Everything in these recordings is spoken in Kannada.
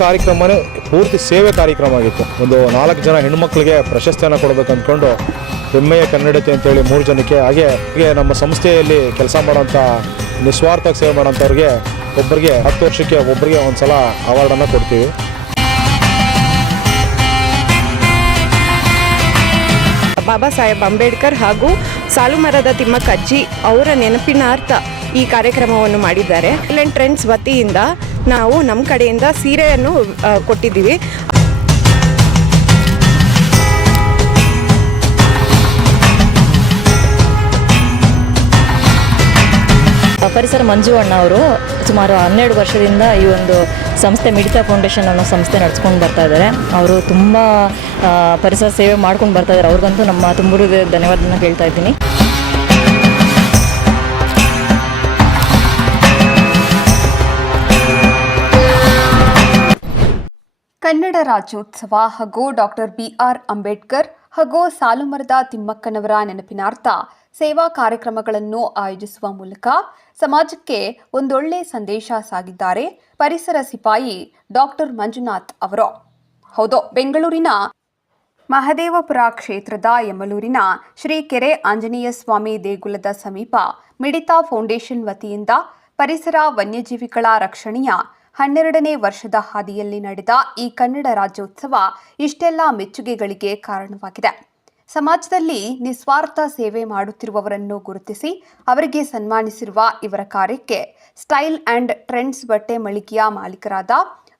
ಕಾರ್ಯಕ್ರಮನೇ ಪೂರ್ತಿ ಸೇವೆ ಕಾರ್ಯಕ್ರಮ ಆಗಿತ್ತು. ಒಂದು 4 ಜನ ಹೆಣ್ಣುಮಕ್ಕಳಿಗೆ ಪ್ರಶಸ್ತಿಯನ್ನು ಕೊಡಬೇಕು ಅಂದ್ಕೊಂಡು ಹೆಮ್ಮೆಯ ಕನ್ನಡತಿ ಅಂತೇಳಿ 3 ಜನಕ್ಕೆ, ಹಾಗೆ ನಮ್ಮ ಸಂಸ್ಥೆಯಲ್ಲಿ ಕೆಲಸ ಮಾಡೋಂಥ ನಿಸ್ವಾರ್ಥ ಸೇವೆ ಮಾಡೋಂಥವ್ರಿಗೆ ಒಬ್ಬರಿಗೆ 10 ವರ್ಷಕ್ಕೆ ಒಬ್ಬರಿಗೆ ಒಂದು ಸಲ ಅವಾರ್ಡನ್ನು ಕೊಡ್ತೀವಿ. ಬಾಬಾ ಸಾಹೇಬ್ ಅಂಬೇಡ್ಕರ್ ಹಾಗೂ ಸಾಲುಮರದ ತಿಮ್ಮಕ್ಕಜ್ಜಿ ಅವರ ನೆನಪಿನಾರ್ಥ ಈ ಕಾರ್ಯಕ್ರಮವನ್ನು ಮಾಡಿದ್ದಾರೆ. ಐಲ್ಯಾಂಡ್ ಟ್ರೆಂಡ್ಸ್ ವತಿಯಿಂದ ನಾವು ನಮ್ಮ ಕಡೆಯಿಂದ ಸೀರೆಯನ್ನು ಕೊಟ್ಟಿದ್ದೀವಿ. ಪರಿಸರ ಮಂಜು ಅಣ್ಣ ಅವರು ಸುಮಾರು 12 ವರ್ಷದಿಂದ ಈ ಒಂದು ಸಂಸ್ಥೆ ಮಿಡಿತಾ ಫೌಂಡೇಶನ್ ಅನ್ನೋ ಸಂಸ್ಥೆ ನಡೆಸ್ಕೊಂಡು ಬರ್ತಾ ಇದ್ದಾರೆ. ಅವರು ತುಂಬ ಪರಿಸರ ಸೇವೆ ಮಾಡ್ಕೊಂಡು ಬರ್ತಾ ಇದ್ದಾರೆ. ಅವ್ರಿಗಂತೂ ನಮ್ಮ ತುಂಬ ಧನ್ಯವಾದನ ಹೇಳ್ತಾ ಇದ್ದೀನಿ. ಕನ್ನಡ ರಾಜ್ಯೋತ್ಸವ ಹಾಗೂ ಡಾಕ್ಟರ್ BR ಅಂಬೇಡ್ಕರ್ ಹಾಗೂ ಸಾಲುಮರದ ತಿಮ್ಮಕ್ಕನವರ ನೆನಪಿನಾರ್ಥ ಸೇವಾ ಕಾರ್ಯಕ್ರಮಗಳನ್ನು ಆಯೋಜಿಸುವ ಮೂಲಕ ಸಮಾಜಕ್ಕೆ ಒಂದೊಳ್ಳೆ ಸಂದೇಶ ಸಾಗಿದ್ದಾರೆ ಪರಿಸರ ಸಿಪಾಯಿ ಡಾಕ್ಟರ್ ಮಂಜುನಾಥ್ ಅವರು. ಹೌದು, ಬೆಂಗಳೂರಿನ ಮಹದೇವಪುರ ಕ್ಷೇತ್ರದ ಯಮಲೂರಿನ ಶ್ರೀ ಕೆರೆ ಆಂಜನೇಯ ಸ್ವಾಮಿ ದೇಗುಲದ ಸಮೀಪ ಮಿಡಿತಾ ಫೌಂಡೇಶನ್ ವತಿಯಿಂದ ಪರಿಸರ ವನ್ಯಜೀವಿಗಳ ರಕ್ಷಣೆಯ 12ನೇ ವರ್ಷದ ಹಾದಿಯಲ್ಲಿ ನಡೆದ ಈ ಕನ್ನಡ ರಾಜ್ಯೋತ್ಸವ ಇಷ್ಟೆಲ್ಲ ಮೆಚ್ಚುಗೆಗಳಿಗೆ ಕಾರಣವಾಗಿದೆ. ಸಮಾಜದಲ್ಲಿ ನಿಸ್ವಾರ್ಥ ಸೇವೆ ಮಾಡುತ್ತಿರುವವರನ್ನು ಗುರುತಿಸಿ ಅವರಿಗೆ ಸನ್ಮಾನಿಸಿರುವ ಇವರ ಕಾರ್ಯಕ್ಕೆ ಸ್ಟೈಲ್ ಆ್ಯಂಡ್ ಟ್ರೆಂಡ್ಸ್ ಬಟ್ಟೆ ಮಳಿಗೆಯ ಮಾಲೀಕರಾದ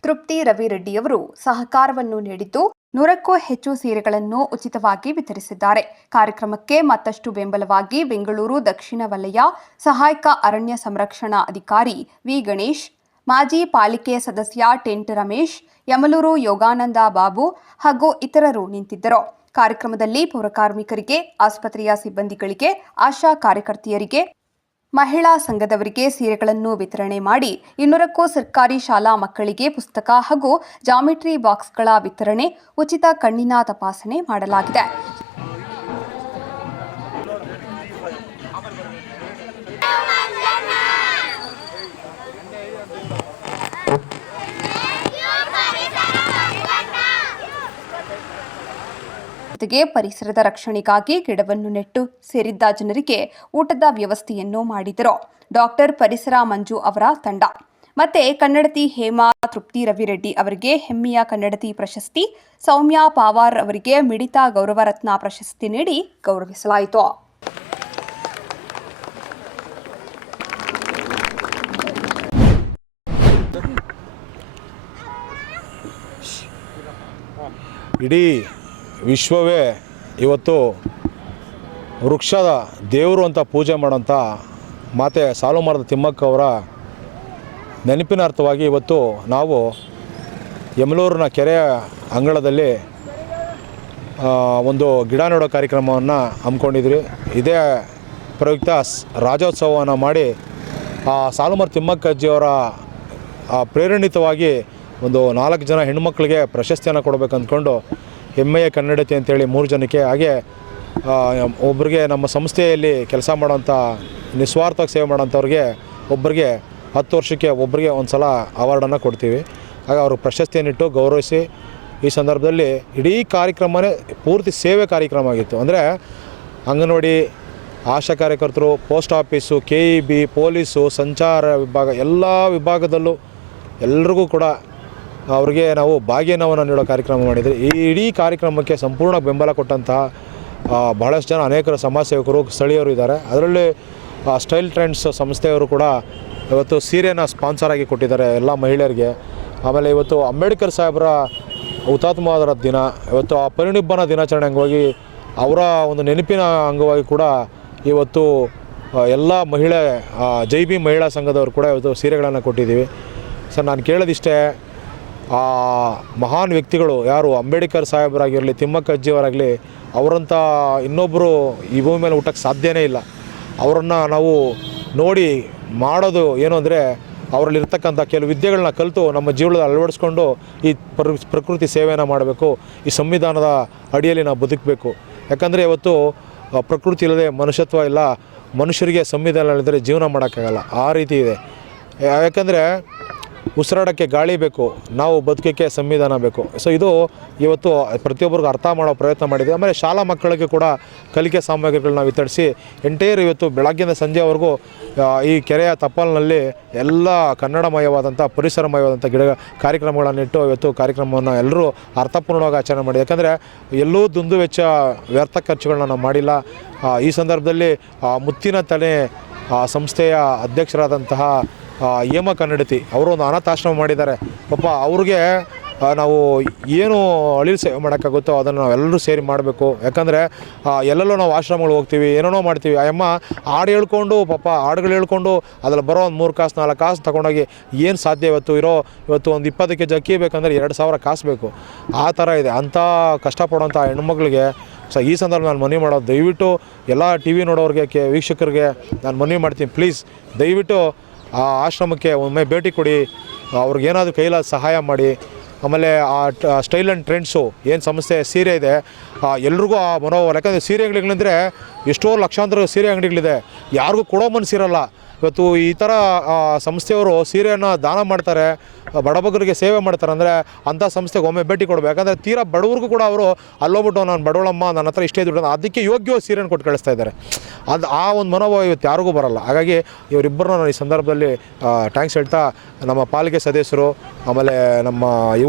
ತೃಪ್ತಿ ರವಿರೆಡ್ಡಿಯವರು ಸಹಕಾರವನ್ನು ನೀಡಿದ್ದು 100ಕ್ಕೂ ಹೆಚ್ಚು ಸೀರೆಗಳನ್ನು ಉಚಿತವಾಗಿ ವಿತರಿಸಿದ್ದಾರೆ. ಕಾರ್ಯಕ್ರಮಕ್ಕೆ ಮತ್ತಷ್ಟು ಬೆಂಬಲವಾಗಿ ಬೆಂಗಳೂರು ದಕ್ಷಿಣ ವಲಯ ಸಹಾಯಕ ಅರಣ್ಯ ಸಂರಕ್ಷಣಾ ಅಧಿಕಾರಿ ವಿ ಗಣೇಶ್, ಮಾಜಿ ಪಾಲಿಕೆ ಸದಸ್ಯ ಟೆಂಟ್ ರಮೇಶ್, ಯಮಲೂರು ಯೋಗಾನಂದ ಬಾಬು ಹಾಗೂ ಇತರರು ನಿಂತಿದ್ದರು. ಕಾರ್ಯಕ್ರಮದಲ್ಲಿ ಪೌರಕಾರ್ಮಿಕರಿಗೆ, ಆಸ್ಪತ್ರೆಯ ಸಿಬ್ಬಂದಿಗಳಿಗೆ, ಆಶಾ ಕಾರ್ಯಕರ್ತೆಯರಿಗೆ, ಮಹಿಳಾ ಸಂಘದವರಿಗೆ ಸೀರೆಗಳನ್ನು ವಿತರಣೆ ಮಾಡಿ 200ಕ್ಕೂ ಸರ್ಕಾರಿ ಶಾಲಾ ಮಕ್ಕಳಿಗೆ ಪುಸ್ತಕ ಹಾಗೂ ಜಾಮಿಟ್ರಿ ಬಾಕ್ಸ್ಗಳ ವಿತರಣೆ, ಉಚಿತ ಕಣ್ಣಿನ ತಪಾಸಣೆ ಮಾಡಲಾಗಿದೆ. ಜೊತೆಗೆ ಪರಿಸರದ ರಕ್ಷಣೆಗಾಗಿ ಗಿಡವನ್ನು ನೆಟ್ಟು ಸೇರಿದ್ದ ಜನರಿಗೆ ಊಟದ ವ್ಯವಸ್ಥೆಯನ್ನು ಮಾಡಿದರು ಡಾಕ್ಟರ್ ಪರಿಸರ ಮಂಜು ಅವರ ತಂಡ. ಮತ್ತೆ ಕನ್ನಡತಿ ಹೇಮಾ ತೃಪ್ತಿ ರವಿರೆಡ್ಡಿ ಅವರಿಗೆ ಹೆಮ್ಮೆಯ ಕನ್ನಡತಿ ಪ್ರಶಸ್ತಿ, ಸೌಮ್ಯ ಪಾವಾರ್ ಅವರಿಗೆ ಮಿಡಿತಾ ಗೌರವ ರತ್ನ ಪ್ರಶಸ್ತಿ ನೀಡಿ ಗೌರವಿಸಲಾಯಿತು. ಇಡೀ ವಿಶ್ವವೇ ಇವತ್ತು ವೃಕ್ಷದ ದೇವರು ಅಂತ ಪೂಜೆ ಮಾಡೋಂಥ ಮಾತೆ ಸಾಲುಮರದ ತಿಮ್ಮಕ್ಕ ಅವರ ನೆನಪಿನಾರ್ಥವಾಗಿ ಇವತ್ತು ನಾವು ಯಮಲೂರಿನ ಕೆರೆಯ ಅಂಗಳದಲ್ಲಿ ಒಂದು ಗಿಡ ನೆಡೋ ಕಾರ್ಯಕ್ರಮವನ್ನು ಹಮ್ಮಿಕೊಂಡಿದ್ವಿ. ಇದೇ ಪ್ರಯುಕ್ತ ರಾಜ್ಯೋತ್ಸವವನ್ನು ಮಾಡಿ ಸಾಲುಮರದ ತಿಮ್ಮಕ್ಕಜ್ಜಿಯವರ ಪ್ರೇರೇಣಿತವಾಗಿ ಒಂದು 4 ಜನ ಹೆಣ್ಣುಮಕ್ಕಳಿಗೆ ಪ್ರಶಸ್ತಿಯನ್ನು ಕೊಡಬೇಕು ಅಂದ್ಕೊಂಡು ಹೆಮ್ಮೆಯ ಕನ್ನಡತಿ ಅಂತೇಳಿ 3 ಜನಕ್ಕೆ, ಹಾಗೆ ಒಬ್ಬರಿಗೆ ನಮ್ಮ ಸಂಸ್ಥೆಯಲ್ಲಿ ಕೆಲಸ ಮಾಡೋಂಥ ನಿಸ್ವಾರ್ಥ ಸೇವೆ ಮಾಡೋಂಥವ್ರಿಗೆ ಒಬ್ಬರಿಗೆ 10 ವರ್ಷಕ್ಕೆ ಒಬ್ಬರಿಗೆ ಒಂದು ಸಲ ಅವಾರ್ಡನ್ನು ಕೊಡ್ತೀವಿ. ಹಾಗೆ ಅವರು ಪ್ರಶಸ್ತಿಯನ್ನಿಟ್ಟು ಗೌರವಿಸಿ ಈ ಸಂದರ್ಭದಲ್ಲಿ ಇಡೀ ಕಾರ್ಯಕ್ರಮನೇ ಪೂರ್ತಿ ಸೇವೆ ಕಾರ್ಯಕ್ರಮ ಆಗಿತ್ತು. ಅಂದರೆ ಅಂಗನವಾಡಿ, ಆಶಾ ಕಾರ್ಯಕರ್ತರು, ಪೋಸ್ಟ್ ಆಫೀಸು, KEB, ಪೊಲೀಸು, ಸಂಚಾರ ವಿಭಾಗ, ಎಲ್ಲ ವಿಭಾಗದಲ್ಲೂ ಎಲ್ರಿಗೂ ಕೂಡ ಅವ್ರಿಗೆ ನಾವು ಭಾಗ್ಯನವನ್ನು ನೀಡೋ ಕಾರ್ಯಕ್ರಮ ಮಾಡಿದ್ವಿ. ಈ ಇಡೀ ಕಾರ್ಯಕ್ರಮಕ್ಕೆ ಸಂಪೂರ್ಣ ಬೆಂಬಲ ಕೊಟ್ಟಂತಹ ಬಹಳಷ್ಟು ಜನ ಅನೇಕರು ಸಮಾಜ ಸೇವಕರು, ಸ್ಥಳೀಯರು ಇದ್ದಾರೆ. ಅದರಲ್ಲಿ ಸ್ಟೈಲ್ ಟ್ರೆಂಡ್ಸ್ ಸಂಸ್ಥೆಯವರು ಕೂಡ ಇವತ್ತು ಸೀರೆನ ಸ್ಪಾನ್ಸರ್ ಆಗಿ ಕೊಟ್ಟಿದ್ದಾರೆ ಎಲ್ಲ ಮಹಿಳೆಯರಿಗೆ. ಆಮೇಲೆ ಇವತ್ತು ಅಂಬೇಡ್ಕರ್ ಸಾಹೇಬರ ಹುತಾತ್ಮವಾದ ದಿನ, ಇವತ್ತು ಆ ಪರಿನಿಬ್ಬನ ದಿನಾಚರಣೆ ಅಂಗವಾಗಿ ಅವರ ಒಂದು ನೆನಪಿನ ಅಂಗವಾಗಿ ಕೂಡ ಇವತ್ತು ಎಲ್ಲ ಮಹಿಳೆ ಜೈ ಭೀಮ್ ಮಹಿಳಾ ಸಂಘದವರು ಕೂಡ ಇವತ್ತು ಸೀರೆಗಳನ್ನು ಕೊಟ್ಟಿದ್ದೀವಿ. ಸರ್, ನಾನು ಕೇಳೋದಿಷ್ಟೇ, ಮಹಾನ್ ವ್ಯಕ್ತಿಗಳು ಯಾರು ಅಂಬೇಡ್ಕರ್ ಸಾಹೇಬರಾಗಿರಲಿ, ತಿಮ್ಮಕ್ಕಜ್ಜಿಯವರಾಗಲಿ, ಅವರಂಥ ಇನ್ನೊಬ್ಬರು ಈ ಭೂಮಿ ಮೇಲೆ ಹುಟ್ಟಕ್ಕೆ ಸಾಧ್ಯನೇ ಇಲ್ಲ. ಅವರನ್ನು ನಾವು ನೋಡಿ ಮಾಡೋದು ಏನು ಅಂದರೆ ಅವರಲ್ಲಿರ್ತಕ್ಕಂಥ ಕೆಲವು ವಿದ್ಯೆಗಳನ್ನ ಕಲಿತು ನಮ್ಮ ಜೀವನದಲ್ಲಿ ಅಳವಡಿಸ್ಕೊಂಡು ಈ ಪ್ರಕೃತಿ ಸೇವೆಯನ್ನು ಮಾಡಬೇಕು, ಈ ಸಂವಿಧಾನದ ಅಡಿಯಲ್ಲಿ ನಾವು ಬದುಕಬೇಕು. ಯಾಕಂದರೆ ಇವತ್ತು ಪ್ರಕೃತಿ ಇಲ್ಲದೆ ಮನುಷ್ಯತ್ವ ಇಲ್ಲ, ಮನುಷ್ಯರಿಗೆ ಸಂವಿಧಾನ ಇಲ್ಲದ್ರೆ ಜೀವನ ಮಾಡೋಕ್ಕಾಗಲ್ಲ, ಆ ರೀತಿ ಇದೆ. ಯಾಕಂದರೆ ಉಸಿರಾಡೋಕ್ಕೆ ಗಾಳಿ ಬೇಕು, ನಾವು ಬದುಕೋಕ್ಕೆ ಸಂವಿಧಾನ ಬೇಕು. ಸೊ ಇದು ಇವತ್ತು ಪ್ರತಿಯೊಬ್ಬರಿಗೂ ಅರ್ಥ ಮಾಡೋ ಪ್ರಯತ್ನ ಮಾಡಿದೆ. ಆಮೇಲೆ ಶಾಲಾ ಮಕ್ಕಳಿಗೆ ಕೂಡ ಕಲಿಕೆ ಸಾಮಗ್ರಿಗಳನ್ನ ವಿತರಿಸಿ ಎಂಟೈರ್ ಇವತ್ತು ಬೆಳಗ್ಗಿಂದ ಸಂಜೆವರೆಗೂ ಈ ಕೆರೆಯ ತಪ್ಪಲಿನಲ್ಲಿ ಎಲ್ಲ ಕನ್ನಡಮಯವಾದಂಥ ಪರಿಸರಮಯವಾದಂಥ ಕಾರ್ಯಕ್ರಮಗಳನ್ನಿಟ್ಟು ಇವತ್ತು ಕಾರ್ಯಕ್ರಮವನ್ನು ಎಲ್ಲರೂ ಅರ್ಥಪೂರ್ಣವಾಗಿ ಆಚರಣೆ ಮಾಡಿದೆ. ಯಾಕಂದರೆ ಎಲ್ಲೂ ದುಂದು ವೆಚ್ಚ ವ್ಯರ್ಥ ಖರ್ಚುಗಳನ್ನ ನಾವು ಮಾಡಿಲ್ಲ. ಈ ಸಂದರ್ಭದಲ್ಲಿ ಮುತ್ತಿನ ತಲೆ ಸಂಸ್ಥೆಯ ಅಧ್ಯಕ್ಷರಾದಂತಹ ಹೇಮ ಕನ್ನಡತಿ ಅವರು ಒಂದು ಅನಾಥಾಶ್ರಮ ಮಾಡಿದ್ದಾರೆ. ಪಾಪ ಅವ್ರಿಗೆ ನಾವು ಏನು ಅಳಿಲು ಸೇವೆ ಮಾಡೋಕ್ಕಾಗುತ್ತೋ ಅದನ್ನು ನಾವೆಲ್ಲರೂ ಸೇರಿ ಮಾಡಬೇಕು. ಯಾಕಂದರೆ ಎಲ್ಲೆಲ್ಲೋ ನಾವು ಆಶ್ರಮಗಳು ಹೋಗ್ತೀವಿ, ಏನೇನೋ ಮಾಡ್ತೀವಿ. ಆ ಅಮ್ಮ ಹಾಡು ಹೇಳ್ಕೊಂಡು ಪಾಪ ಹಾಡುಗಳು ಹೇಳ್ಕೊಂಡು ಅದ್ರಲ್ಲಿ ಬರೋ ಒಂದು 3 ಕಾಸು 4 ಕಾಸು ತೊಗೊಂಡೋಗಿ ಏನು ಸಾಧ್ಯ ಇವತ್ತು ಒಂದು 20 ಕೆಜಿ ಅಕ್ಕಿ ಬೇಕಂದರೆ 2,000 ಕಾಸು ಬೇಕು. ಆ ಥರ ಇದೆ. ಅಂಥ ಕಷ್ಟಪಡೋಂಥ ಹೆಣ್ಮಕ್ಳಿಗೆ ಈ ಸಂದರ್ಭ ನಾನು ಮನವಿ ಮಾಡೋದು, ದಯವಿಟ್ಟು ಎಲ್ಲ ಟಿ ವಿ ನೋಡೋರಿಗೆ ವೀಕ್ಷಕರಿಗೆ ನಾನು ಮನವಿ ಮಾಡ್ತೀನಿ, ಪ್ಲೀಸ್ ದಯವಿಟ್ಟು ಆ ಆಶ್ರಮಕ್ಕೆ ಒಮ್ಮೆ ಭೇಟಿ ಕೊಡಿ, ಅವ್ರಿಗೇನಾದರೂ ಕೈಲಾದ ಸಹಾಯ ಮಾಡಿ. ಆಮೇಲೆ ಆ ಸ್ಟೈಲ್ ಆ್ಯಂಡ್ ಟ್ರೆಂಡ್ಸು ಏನು ಸಂಸ್ಥೆ ಸೀರೆ ಇದೆ ಎಲ್ರಿಗೂ ಆ ಮನೋಭಾವ. ಯಾಕಂದರೆ ಸೀರೆ ಅಂಗಡಿಗಳಂದರೆ ಎಷ್ಟೋ ಲಕ್ಷಾಂತರ ಸೀರೆ ಅಂಗಡಿಗಳಿದೆ, ಯಾರಿಗೂ ಕೊಡೋ ಮನಸ್ಸಿರಲ್ಲ. ಇವತ್ತು ಈ ಥರ ಸಂಸ್ಥೆಯವರು ಸೀರೆಯನ್ನು ದಾನ ಮಾಡ್ತಾರೆ, ಬಡಬಗರಿಗೆ ಸೇವೆ ಮಾಡ್ತಾರೆ. ಅಂದರೆ ಅಂಥ ಸಂಸ್ಥೆಗೆ ಒಮ್ಮೆ ಭೇಟಿ ಕೊಡಬೇಕು. ಯಾಕಂದರೆ ತೀರಾ ಬಡವ್ರಿಗೂ ಕೂಡ ಅವರು ಅಲ್ಲೋಗ್ಬಿಟ್ಟು ನಾನು ಬಡವಳಮ್ಮ, ನನ್ನ ಹತ್ರ ಇಷ್ಟೇ ದುಡ್ಡು, ಅದಕ್ಕೆ ಯೋಗ್ಯವಾಗಿ ಸೀರೆಯನ್ನು ಕೊಟ್ಟು ಕಳಿಸ್ತಾ ಇದ್ದಾರೆ. ಅದು ಆ ಒಂದು ಮನೋಭಾವ ಇವತ್ತು ಯಾರಿಗೂ ಬರಲ್ಲ. ಹಾಗಾಗಿ ಇವರಿಬ್ಬರನ್ನ ನಾನು ಈ ಸಂದರ್ಭದಲ್ಲಿ ಥ್ಯಾಂಕ್ಸ್ ಹೇಳ್ತಾ, ನಮ್ಮ ಪಾಲಿಕೆ ಸದಸ್ಯರು ಆಮೇಲೆ ನಮ್ಮ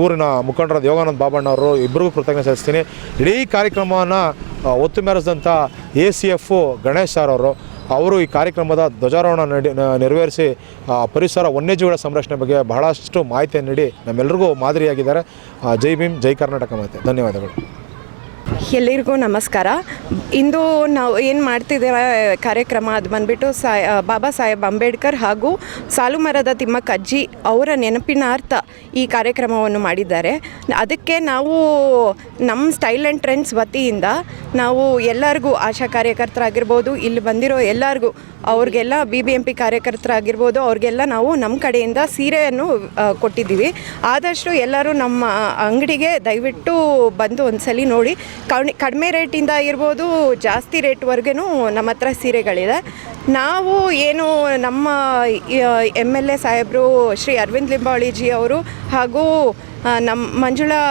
ಊರಿನ ಮುಖಂಡರಾದ ಯೋಗಾನಂದ ಬಾಬಣ್ಣವರು ಇಬ್ಬರಿಗೂ ಕೃತಜ್ಞತೆ ಸಲ್ಲಿಸ್ತೀನಿ. ಇಡೀ ಕಾರ್ಯಕ್ರಮವನ್ನು ಒತ್ತು ಮೆರೆಸಿದಂಥ ACF ಗಣೇಶ್ ಸರ್ ಅವರು ಈ ಕಾರ್ಯಕ್ರಮದ ಧ್ವಜಾರೋಹಣ ನೆರವೇರಿಸಿ ಪರಿಸರ ವನ್ಯಜೀವಿಗಳ ಸಂರಕ್ಷಣೆ ಬಗ್ಗೆ ಬಹಳಷ್ಟು ಮಾಹಿತಿಯನ್ನು ನೀಡಿ ನಮ್ಮೆಲ್ಲರಿಗೂ ಮಾದರಿಯಾಗಿದ್ದಾರೆ. ಜೈ ಭೀಮ್, ಜೈ ಕರ್ನಾಟಕ ಮಾತೆ. ಧನ್ಯವಾದಗಳು. ಎಲ್ಲರಿಗೂ ನಮಸ್ಕಾರ. ಇಂದು ನಾವು ಏನು ಮಾಡ್ತಿದ್ದೇವೆ ಕಾರ್ಯಕ್ರಮ ಅದು ಬಂದುಬಿಟ್ಟು ಬಾಬಾ ಸಾಹೇಬ್ ಅಂಬೇಡ್ಕರ್ ಹಾಗೂ ಸಾಲುಮರದ ತಿಮ್ಮಕ್ಕ ಅಜ್ಜಿ ಅವರ ನೆನಪಿನಾರ್ಥ ಈ ಕಾರ್ಯಕ್ರಮವನ್ನು ಮಾಡಿದ್ದಾರೆ. ಅದಕ್ಕೆ ನಾವು ನಮ್ಮ ಸ್ಟೈಲ್ ಆ್ಯಂಡ್ ಟ್ರೆಂಡ್ಸ್ ವತಿಯಿಂದ ನಾವು ಎಲ್ಲರಿಗೂ ಆಶಾ ಕಾರ್ಯಕರ್ತರಾಗಿರ್ಬೋದು, ಇಲ್ಲಿ ಬಂದಿರೋ ಎಲ್ಲರಿಗೂ, ಅವ್ರಿಗೆಲ್ಲ BBMP ಕಾರ್ಯಕರ್ತರಾಗಿರ್ಬೋದು, ಅವ್ರಿಗೆಲ್ಲ ನಾವು ನಮ್ಮ ಕಡೆಯಿಂದ ಸೀರೆಯನ್ನು ಕೊಟ್ಟಿದ್ದೀವಿ. ಆದಷ್ಟು ಎಲ್ಲರೂ ನಮ್ಮ ಅಂಗಡಿಗೆ ದಯವಿಟ್ಟು ಬಂದು ಒಂದ್ಸಲಿ ನೋಡಿ. ಕಡಿಮೆ ರೇಟಿಂದ ಇರ್ಬೋದು, ಜಾಸ್ತಿ ರೇಟ್ವರೆಗೂ ನಮ್ಮ ಹತ್ರ ಸೀರೆಗಳಿದೆ. ನಾವು ಏನು ನಮ್ಮ MLA ಸಾಹೇಬರು ಶ್ರೀ ಅರವಿಂದ್ ಲಿಂಬಾವಳಿಜಿ ಅವರು ಹಾಗೂ ನಮ್ಮ ಮಂಜುಳಾ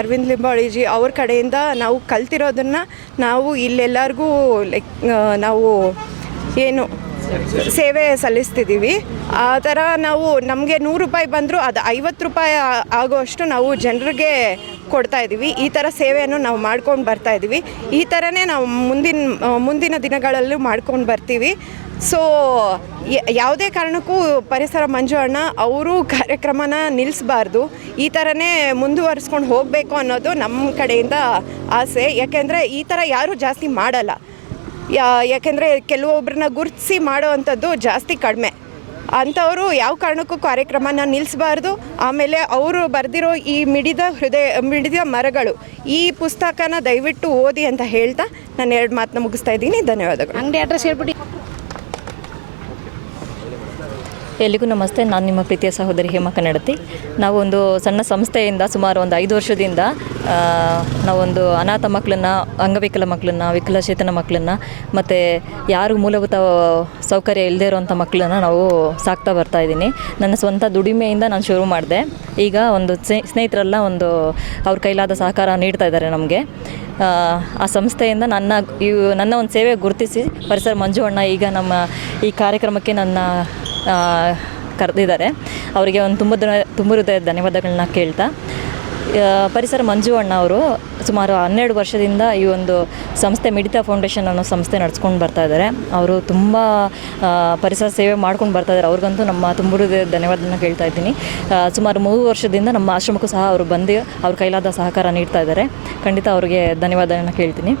ಅರವಿಂದ್ ಲಿಂಬಾವಳಿಜಿ ಅವ್ರ ಕಡೆಯಿಂದ ನಾವು ಕಲ್ತಿರೋದನ್ನು ನಾವು ಇಲ್ಲೆಲ್ಲರಿಗೂ ನಾವು ಏನು ಸೇವೆ ಸಲ್ಲಿಸ್ತಿದ್ದೀವಿ. ಆ ಥರ ನಾವು ನಮಗೆ 100 ರೂಪಾಯಿ ಬಂದರೂ ಅದು 50 ರೂಪಾಯಿ ಆಗೋಷ್ಟು ನಾವು ಜನರಿಗೆ ಕೊಡ್ತಾಯಿದ್ದೀವಿ. ಈ ಥರ ಸೇವೆಯನ್ನು ನಾವು ಮಾಡ್ಕೊಂಡು ಬರ್ತಾಯಿದ್ದೀವಿ. ಈ ಥರನೇ ನಾವು ಮುಂದಿನ ದಿನಗಳಲ್ಲೂ ಮಾಡ್ಕೊಂಡು ಬರ್ತೀವಿ. ಸೊ ಯಾವುದೇ ಕಾರಣಕ್ಕೂ ಪರಿಸರ ಮಂಜು ಅಣ್ಣ ಅವರು ಕಾರ್ಯಕ್ರಮನ ನಿಲ್ಲಿಸಬಾರ್ದು, ಈ ಥರನೇ ಮುಂದುವರಿಸ್ಕೊಂಡು ಹೋಗಬೇಕು ಅನ್ನೋದು ನಮ್ಮ ಕಡೆಯಿಂದ ಆಸೆ. ಯಾಕೆಂದರೆ ಈ ಥರ ಯಾರೂ ಜಾಸ್ತಿ ಮಾಡಲ್ಲ. ಯಾಕೆಂದರೆ ಕೆಲವೊಬ್ಬರನ್ನ ಗುರುತಿಸಿ ಮಾಡೋವಂಥದ್ದು ಜಾಸ್ತಿ ಕಡಿಮೆ. ಅಂಥವರು ಯಾವ ಕಾರಣಕ್ಕೂ ಕಾರ್ಯಕ್ರಮನ ನಿಲ್ಲಿಸಬಾರ್ದು. ಆಮೇಲೆ ಅವರು ಬರೆದಿರೋ ಈ ಮಿಡಿದ ಮರಗಳು ಈ ಪುಸ್ತಕನ ದಯವಿಟ್ಟು ಓದಿ ಅಂತ ಹೇಳ್ತಾ ನಾನು 2 ಮಾತನ್ನ ಮುಗಿಸ್ತಾ ಇದ್ದೀನಿ. ಧನ್ಯವಾದಗಳು. ಅಂಗಡಿ ಅಡ್ರೆಸ್ ಹೇಳ್ಬಿಟ್ಟು. ಎಲ್ಲಿಗೂ ನಮಸ್ತೆ. ನಾನು ನಿಮ್ಮ ಪ್ರೀತಿಯ ಸಹೋದರಿ ಹೇಮ ಕನ್ನಡತಿ. ನಾವೊಂದು ಸಣ್ಣ ಸಂಸ್ಥೆಯಿಂದ ಸುಮಾರು ಒಂದು 5 ವರ್ಷದಿಂದ ನಾವೊಂದು ಅನಾಥ ಮಕ್ಕಳನ್ನು, ಅಂಗವಿಕಲ ಮಕ್ಕಳನ್ನು, ವಿಕಲಚೇತನ ಮಕ್ಕಳನ್ನು ಮತ್ತು ಯಾರು ಮೂಲಭೂತ ಸೌಕರ್ಯ ಇಲ್ಲದೇ ಇರೋವಂಥ ಮಕ್ಕಳನ್ನು ನಾವು ಸಾಕ್ತಾ ಬರ್ತಾಯಿದ್ದೀನಿ. ನನ್ನ ಸ್ವಂತ ದುಡಿಮೆಯಿಂದ ನಾನು ಶುರು ಮಾಡಿದೆ. ಈಗ ಒಂದು ಸ್ನೇಹಿತರೆಲ್ಲ ಅವ್ರ ಕೈಲಾದ ಸಹಕಾರ ನೀಡ್ತಾ ಇದ್ದಾರೆ ನಮಗೆ. ಆ ಸಂಸ್ಥೆಯಿಂದ ನನ್ನ ಒಂದು ಸೇವೆ ಗುರುತಿಸಿ ಪರಿಸರ ಮಂಜು ಅಣ್ಣ ಈಗ ನಮ್ಮ ಈ ಕಾರ್ಯಕ್ರಮಕ್ಕೆ ಕರೆದಿದ್ದಾರೆ. ಅವರಿಗೆ ಒಂದು ತುಂಬ ಹೃದಯದ ಧನ್ಯವಾದಗಳನ್ನ ಕೇಳ್ತಾ, ಪರಿಸರ ಮಂಜು ಅಣ್ಣ ಅವರು ಸುಮಾರು 12 ವರ್ಷದಿಂದ ಈ ಒಂದು ಸಂಸ್ಥೆ ಮಿಡಿತ ಫೌಂಡೇಶನ್ ಅನ್ನೋ ಸಂಸ್ಥೆ ನಡೆಸ್ಕೊಂಡು ಬರ್ತಾ ಇದ್ದಾರೆ. ಅವರು ತುಂಬ ಪರಿಸರ ಸೇವೆ ಮಾಡ್ಕೊಂಡು ಬರ್ತಾ ಇದ್ದಾರೆ. ಅವ್ರಿಗಂತೂ ನಮ್ಮ ತುಂಬ ಹೃದಯದ ಧನ್ಯವಾದನ ಕೇಳ್ತಾ ಇದ್ದೀನಿ. ಸುಮಾರು 3 ವರ್ಷದಿಂದ ನಮ್ಮ ಆಶ್ರಮಕ್ಕೂ ಸಹ ಅವರು ಬಂದು ಅವ್ರ ಕೈಲಾದ ಸಹಕಾರ ನೀಡ್ತಾ ಇದ್ದಾರೆ. ಖಂಡಿತ ಅವ್ರಿಗೆ ಧನ್ಯವಾದನ ಕೇಳ್ತೀನಿ.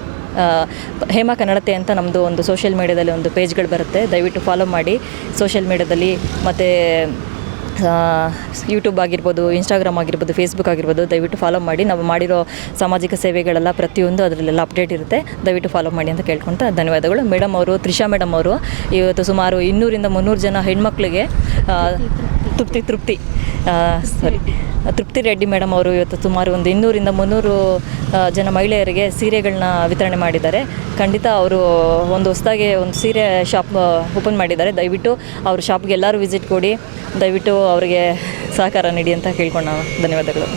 ಹೇಮ ಕನ್ನಡತೆ ಅಂತ ನಮ್ಮದು ಒಂದು ಸೋಷಿಯಲ್ ಮೀಡಿಯಾದಲ್ಲಿ ಒಂದು ಪೇಜ್ಗಳು ಬರುತ್ತೆ, ದಯವಿಟ್ಟು ಫಾಲೋ ಮಾಡಿ. ಸೋಷಿಯಲ್ ಮೀಡಿಯಾದಲ್ಲಿ ಮತ್ತು ಯೂಟ್ಯೂಬ್ ಆಗಿರ್ಬೋದು, ಇನ್ಸ್ಟಾಗ್ರಾಮ್ ಆಗಿರ್ಬೋದು, ಫೇಸ್ಬುಕ್ ಆಗಿರ್ಬೋದು, ದಯವಿಟ್ಟು ಫಾಲೋ ಮಾಡಿ. ನಾವು ಮಾಡಿರೋ ಸಾಮಾಜಿಕ ಸೇವೆಗಳೆಲ್ಲ ಪ್ರತಿಯೊಂದು ಅದರಲ್ಲೆಲ್ಲ ಅಪ್ಡೇಟ್ ಇರುತ್ತೆ, ದಯವಿಟ್ಟು ಫಾಲೋ ಮಾಡಿ ಅಂತ ಕೇಳ್ಕೊತ ಧನ್ಯವಾದಗಳು. ಮೇಡಮ್ ಅವರು, ತ್ರಿಷಾ ಮೇಡಮ್ ಅವರು ಇವತ್ತು ಸುಮಾರು 200 ಇಂದ 300 ಜನ ಹೆಣ್ಮಕ್ಳಿಗೆ ತೃಪ್ತಿ ತೃಪ್ತಿ ರೆಡ್ಡಿ ಮೇಡಮ್ ಅವರು ಇವತ್ತು ಸುಮಾರು ಒಂದು 200ರಿಂದ 300 ಜನ ಮಹಿಳೆಯರಿಗೆ ಸೀರೆಗಳನ್ನ ವಿತರಣೆ ಮಾಡಿದ್ದಾರೆ. ಖಂಡಿತ ಅವರು ಒಂದು ಹೊಸದಾಗಿ ಒಂದು ಸೀರೆ ಶಾಪ್ ಓಪನ್ ಮಾಡಿದ್ದಾರೆ. ದಯವಿಟ್ಟು ಅವ್ರ ಶಾಪ್ಗೆ ಎಲ್ಲರೂ ವಿಸಿಟ್ ಕೊಡಿ, ದಯವಿಟ್ಟು ಅವರಿಗೆ ಸಹಕಾರ ನೀಡಿ ಅಂತ ಕೇಳ್ಕೊಂಡು ನಾವು ಧನ್ಯವಾದಗಳು.